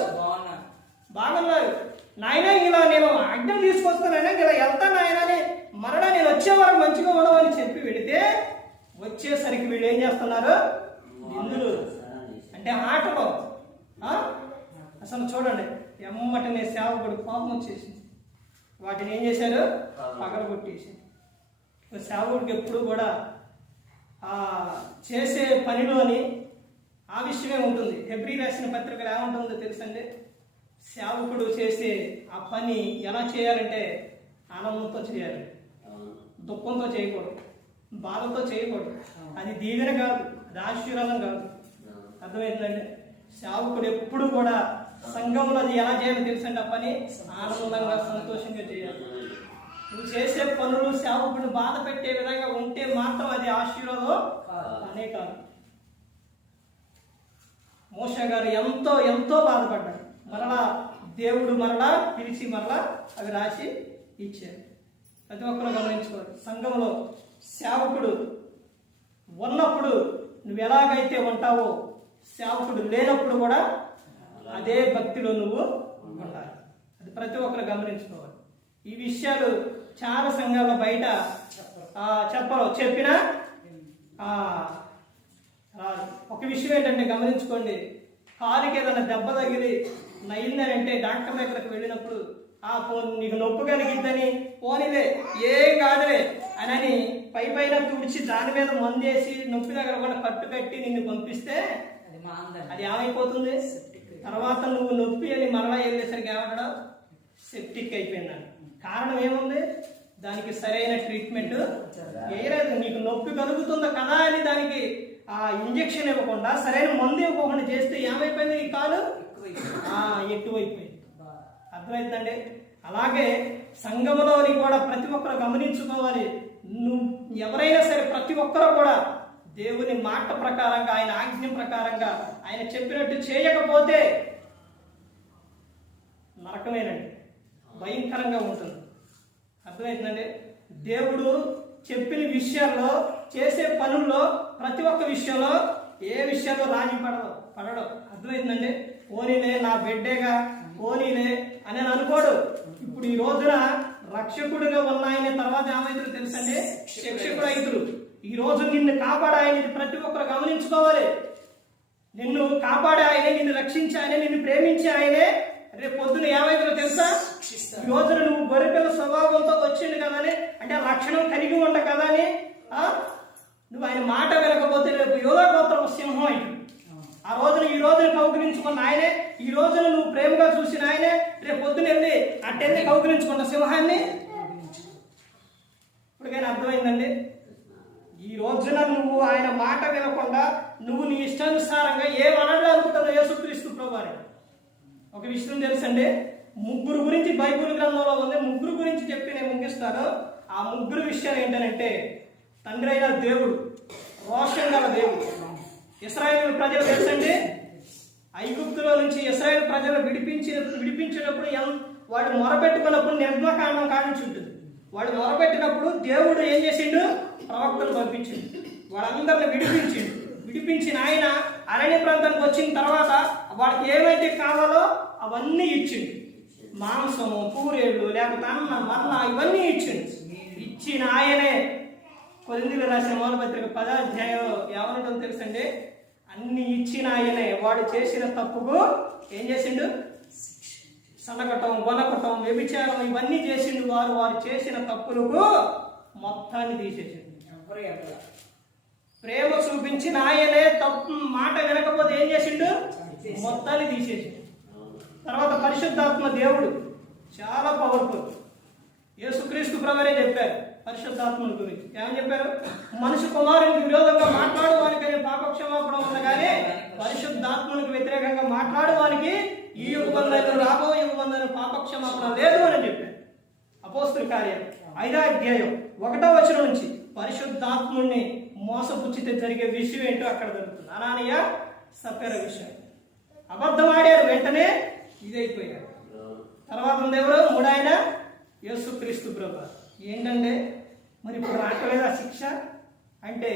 నాయన ఇలా నేను ఆజ్ఞ తీసుకొస్తానైనా ఇలా వెళ్తాను నాయన అని మరలా నేను వచ్చే వరకు మంచిగా ఉండవని చెప్పి వెళితే వచ్చేసరికి వీళ్ళు ఏం చేస్తున్నారు? నిందులు. అంటే ఆటలో అసలు చూడండి ఎమ్మటనే సేవకుడు కోపం వచ్చేసింది. వాటిని ఏం చేశారు? పగలగొట్టేసింది. సేవకుడికి ఎప్పుడు కూడా చేసే పనిలోని ఆ విషయమే ఉంటుంది. హెబ్రీ రాసిన పత్రికలు ఏముంటుందో తెలుసండి? సేవకుడు చేసే ఆ పని ఎలా చేయాలంటే ఆనందంతో చేయాలి, దుఃఖంతో చేయకూడదు, బాధతో చేయకూడదు. అది దీవెన కాదు, అది ఆశీర్వాదం కాదు. అర్థమైందండి? సేవకుడు ఎప్పుడు కూడా సంఘంలో అది ఎలా చేయాలో తెలుసండి? ఆ పని ఆనందంగా సంతోషంగా చేయాలి. నువ్వు చేసే పనులు సేవకుడిని బాధ పెట్టే విధంగా ఉంటే మాత్రం అది ఆశీర్వాదం అనే కాదు. మోషే గారు ఎంతో బాధపడ్డారు. మరలా దేవుడు పిలిచి మరలా అవి రాసి ఇచ్చారు. ప్రతి ఒక్కరు గమనించుకోవాలి. సంఘంలో సేవకుడు ఉన్నప్పుడు నువ్వు ఎలాగైతే ఉంటావో సేవకుడు లేనప్పుడు కూడా అదే భక్తిలో నువ్వు ఉండాలి. అది ప్రతి ఒక్కరు గమనించుకోవాలి. ఈ విషయాలు చాలా సంఘాల బయట చెప్పినా ఒక విషయం ఏంటంటే గమనించుకోండి. కాలుకి ఏదైనా దెబ్బ తగిలి నయ్యిందని అంటే డాక్టర్ దగ్గరకు వెళ్ళినప్పుడు నీకు నొప్పి కలిగిద్దని పోనీలే ఏం కాదులే అని పైన తుడిచి దాని మీద మందేసి నొప్పి దగ్గర కూడా కట్టు కట్టి నిన్ను పంపిస్తే అది ఏమైపోతుంది? తర్వాత నువ్వు నొప్పి అని మరలా వెళ్ళేసరికి ఏమంటాడు? సెప్టిక్ అయిపోయిందని. కారణం ఏముంది? దానికి సరైన ట్రీట్మెంట్ వేయలేదు. నీకు నొప్పి కలుగుతుందా కదా అని దానికి ఆ ఇంజెక్షన్ ఇవ్వకుండా సరైన మందు ఇవ్వకుండా చేస్తే ఏమైపోయింది? ఈ కాలు ఎక్కువైపోయింది. అర్థమవుతుందండి? అలాగే సంఘములోని కూడా ప్రతి ఒక్కరు గమనించుకోవాలి. నువ్వు ఎవరైనా సరే ప్రతి ఒక్కరు కూడా దేవుని మాట ప్రకారంగా, ఆయన ఆజ్ఞ ప్రకారంగా ఆయన చెప్పినట్టు చేయకపోతే నరకమేనండి, భయంకరంగా ఉంటుంది. అర్థమవుతుందండి? దేవుడు చెప్పిన విషయాల్లో, చేసే పనుల్లో ప్రతి ఒక్క విషయంలో ఏ విషయంలో రాజీ పడడం. అర్థమవుతుందండి? పోనీలే నా బిడ్డేగా పోనీలే అని అనుకోడు. ఇప్పుడు ఈ రోజున రక్షకుడిగా ఉన్న ఆయన తర్వాత ఏమైతురు తెలుసండి? శిక్షకుడు అయితురు. ఈ రోజు నిన్ను కాపాడే ఆయన ప్రతి ఒక్కరు గమనించుకోవాలి. నిన్ను కాపాడే ఆయనే, నిన్ను రక్షించే ఆయనే, నిన్ను ప్రేమించే ఆయనే రేపు పొద్దున ఏమైతుందో తెలుసా? ఈ రోజున నువ్వు గొర్రెపిల్ల స్వభావంతో వచ్చిండు కదని, అంటే లక్షణం కలిగి ఉండ కదా అని నువ్వు ఆయన మాట వినకపోతే రేపు యోగోత్తరం సింహం అయింది. ఆ రోజున ఈ రోజున కౌగిలించుకున్న ఆయనే, ఈ రోజున నువ్వు ప్రేమగా చూసిన ఆయనే రేపు పొద్దున వెళ్ళి అట్టెళ్ళి కౌగిలించుకున్న సింహాన్ని. ఇప్పటికైనా అర్థమైందండి? ఈ రోజున నువ్వు ఆయన మాట వినకుండా నువ్వు నీ ఇష్టానుసారంగా ఏమనడా అనుకుంటావు యేసుక్రీస్తు ప్రభువాని. ఒక విషయం తెలుసండి, ముగ్గురు గురించి బైబిల్ గ్రంథంలో ఉంది. ముగ్గురు గురించి చెప్పి నేను ముగిస్తాను. ఆ ముగ్గురు విషయాలు ఏంటంటే, తండ్రి అయిన దేవుడు, రోషం గల దేవుడు. ఇశ్రాయేలు ప్రజలు తెలుసండి, ఐగుప్తులో నుంచి ఇశ్రాయేలు ప్రజలు విడిపించినప్పుడు వాడు మొరపెట్టుకున్నప్పుడు నిర్మకాండం కానించి ఉంటుంది. వాడు మొరపెట్టినప్పుడు దేవుడు ఏం చేసిండు? ప్రవక్తను పంపించిండు. వాళ్ళందరిని విడిపించిన ఆయన అరణ్య ప్రాంతానికి వచ్చిన తర్వాత వాడికి ఏమైతే కావాలో అవన్నీ ఇచ్చిండు. మాంసము, పూరేళ్ళు, లేకపోతే అన్న, మరణ ఇవన్నీ ఇచ్చిండు. ఇచ్చిన ఆయనే కొరింథీయులకు రాసిన మొదటి పత్రిక 10వ అధ్యాయంలో ఏమనటం తెలుసండి? అన్ని ఇచ్చిన ఆయనే వాడు చేసిన తప్పుకు ఏం చేసిండు? సనగటం, గొనకటం, వ్యభిచారం ఇవన్నీ చేసిండు. వారు చేసిన తప్పులకు మొత్తాన్ని తీసేసిండు. ప్రేమ చూపించిన ఆయనే తప్పు మాట వినకపోతే ఏం చేసిండు? మొత్తాన్ని తీసేసిండు. తర్వాత పరిశుద్ధాత్మ దేవుడు చాలా పవర్ఫుల్. యేసుక్రీస్తు ప్రభువే చెప్పారు పరిశుద్ధాత్మని గురించి. ఏమని చెప్పారు? మనిషి కుమారునికి విరోధంగా మాట్లాడేవానికి పాపక్షమాపణ ఉంది, కానీ పరిశుద్ధాత్మనికి వ్యతిరేకంగా మాట్లాడేవానికి ఈ యుగబంధన రాబో యుగబంధన పాపక్షమాపణ లేదు అని చెప్పారు. అపోస్తుల కార్యం 5వ అధ్యాయం 1వ వచనం నుంచి పరిశుద్ధాత్ముడిని మోసపుచ్చితే జరిగే విషయం ఏంటో అక్కడ జరుగుతుంది. అనానీయ సఫీరా విషయం. అబద్ధం ఆడారు, వెంటనే ఇదైపోయారు. తర్వాత ఎవరు? మూడాయన యేసుక్రీస్తు ప్రభువు. ఏంటంటే మరి ఇప్పుడు రాకలేదా శిక్ష? అంటే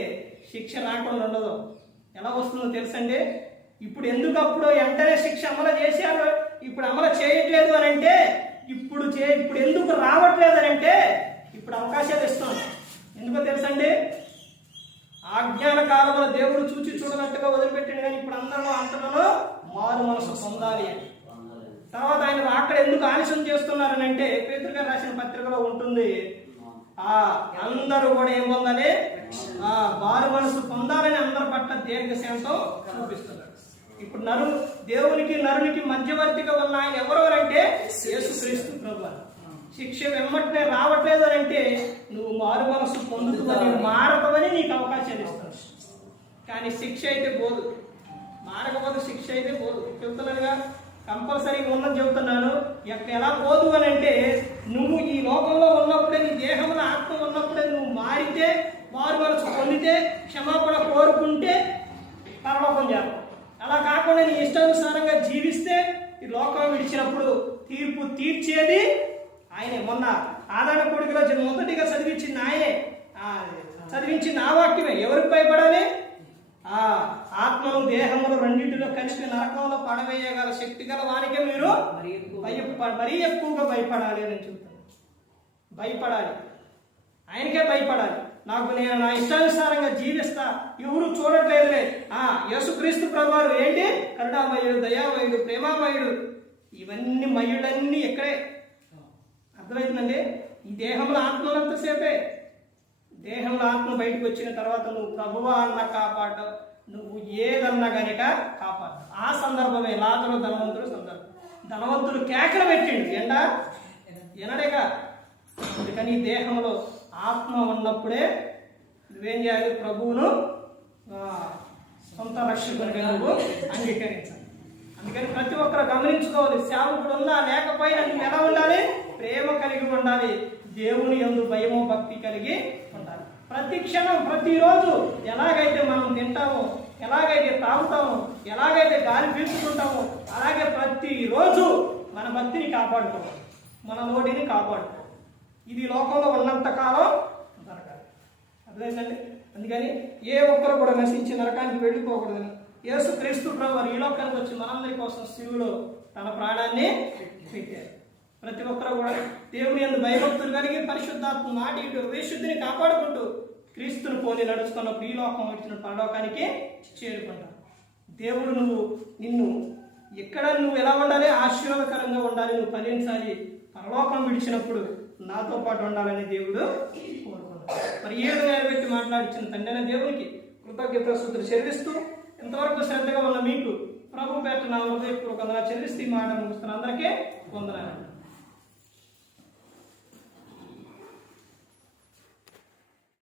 శిక్ష రాకుండా ఉండదు. ఎలా వస్తుందో తెలుసండి? ఇప్పుడు ఎందుకప్పుడు వెంటనే శిక్ష అమలు చేశారు, ఇప్పుడు అమలు చేయట్లేదు అని అంటే, ఇప్పుడు ఎందుకు రావట్లేదు అని అంటే, ఇప్పుడు అవకాశాలు ఇస్తాం. ఎందుకో తెలుసండి? ఆజ్ఞాన కాలంలో దేవుడు చూచి చూడనట్టుగా వదిలిపెట్టాడు, కానీ ఇప్పుడు అంతలో మారు మనసు పొందాలి అని. తర్వాత ఆయన అక్కడ ఎందుకు ఆలస్యం చేస్తున్నారని అంటే, పేతురు గారు రాసిన పత్రికలో ఉంటుంది, అందరూ కూడా ఏం పొందాలి? మారు మనసు పొందాలని అందరి పట్ల దీర్ఘశాంతం చూపిస్తున్నారు. ఇప్పుడు దేవునికి నరునికి మధ్యవర్తిగా ఉన్న ఆయన ఎవరు అంటే యేసుక్రీస్తు ప్రభువు. శిక్ష వెమ్మటనే రావట్లేదు అని అంటే నువ్వు మారు మనసు పొందుతుందని, మారకమని నీకు అవకాశాలు ఇస్తాను. కానీ శిక్ష అయితే పోదు, మారకపోతే శిక్ష అయితే పోదు. చెబుతున్నానుగా, కంపల్సరీగా ఉన్నది చెబుతున్నాను. ఎలా పోదు అని అంటే, నువ్వు ఈ లోకంలో ఉన్నప్పుడే, నీ దేహంలో ఆత్మ ఉన్నప్పుడే నువ్వు మారితే, మారు మనసు పొందితే, క్షమాపణ కోరుకుంటే పరలోకం చేస్తావు. అలా కాకుండా నీ ఇష్టానుసారంగా జీవిస్తే ఈ లోకం విడిచినప్పుడు తీర్పు తీర్చేది ఆయనే. మొన్న ఆదాన కొడుకులో మొదటిగా చదివించింది ఆయనే, చదివించింది ఆ వాక్యమే. ఎవరికి భయపడాలి? ఆత్మను దేహమును రెండింటిలో కలిపి నరకంలో పడవేయగల శక్తి గల వానికే మీరు మరీ ఎక్కువగా భయపడాలి అని చెప్తాను. భయపడాలి, ఆయనకే భయపడాలి. నాకు నేను నా ఇష్టానుసారంగా జీవిస్తా, ఎవరు చూడట్లేదులే. యేసుక్రీస్తు ప్రభువారు ఏంటి? కరుణామయుడు, దయామయుడు, ప్రేమామయుడు. ఇవన్నీ మయుడన్నీ ఎక్కడే. అర్థమవుతుందండి? ఈ దేహంలో ఆత్మలంతసేపే. దేహంలో ఆత్మ బయటకు వచ్చిన తర్వాత నువ్వు ప్రభువా అన్న కాపాడు, నువ్వు ఏదన్నా కనుక కాపాడు. ఆ సందర్భమే లాజరు ధనవంతుడు సందర్భం. ధనవంతుడు కేకలు పెట్టిండు, ఎనడేగా. అందుకని ఈ దేహంలో ఆత్మ ఉన్నప్పుడే నువ్వేం చేయాలి? ప్రభువును సొంత రక్షకునిగా నువ్వు అంగీకరించాలి. అందుకని ప్రతి ఒక్కరు గమనించుకోవాలి. సేవకుడు ఉన్నా లేకపోయినా నువ్వు ఎలా ఉండాలి? ప్రేమ కలిగి ఉండాలి. దేవుని యందు భయము భక్తి కలిగి ఉండాలి. ప్రతి క్షణం ప్రతిరోజు ఎలాగైతే మనం తింటామో, ఎలాగైతే తాగుతామో, ఎలాగైతే గాలి పీల్చుకుంటామో, అలాగే ప్రతిరోజు మన భక్తిని కాపాడుకోవాలి, మన నోటిని కాపాడుకోవాలి. ఇది లోకంలో ఉన్నంతకాలం జరగాలి. అర్థమైందండి? అందుకని ఏ ఒక్కరు కూడా నశించి నరకానికి వెళ్ళిపోకూడదని యేసుక్రీస్తు ప్రభువు ఈ లోకానికి వచ్చి మనందరి కోసం శిలువలో తన ప్రాణాన్ని పెట్టారు. ప్రతి ఒక్కరు కూడా దేవుని యందు భయభక్తులు కలిగి పరిశుద్ధాత్మ మాటి విశుద్ధిని కాపాడుకుంటూ క్రీస్తుని పోలి నడుస్తున్నప్పుడు ఈ లోకం వచ్చిన పరలోకానికి చేరుకుంటారు. దేవుడు నిన్ను ఎక్కడ నువ్వు ఎలా ఉండాలి? ఆశీర్వాదకరంగా ఉండాలి, నువ్వు ఫలించాలి. పరలోకం విడిచినప్పుడు నాతో పాటు ఉండాలని దేవుడు కోరుకున్నాడు. మరి ఏడు నిలబెట్టి మాట్లాడించిన తండ్రి దేవునికి కృతజ్ఞతాస్తుతులు చెల్లిస్తూ ఇంతవరకు శ్రద్ధగా ఉన్న మీకు ప్రభు పేట నా హృదయపూర్వకంగా చెల్లిస్తూ ఈ మాట ముగిస్తున్న అందరికీ వందనాలు.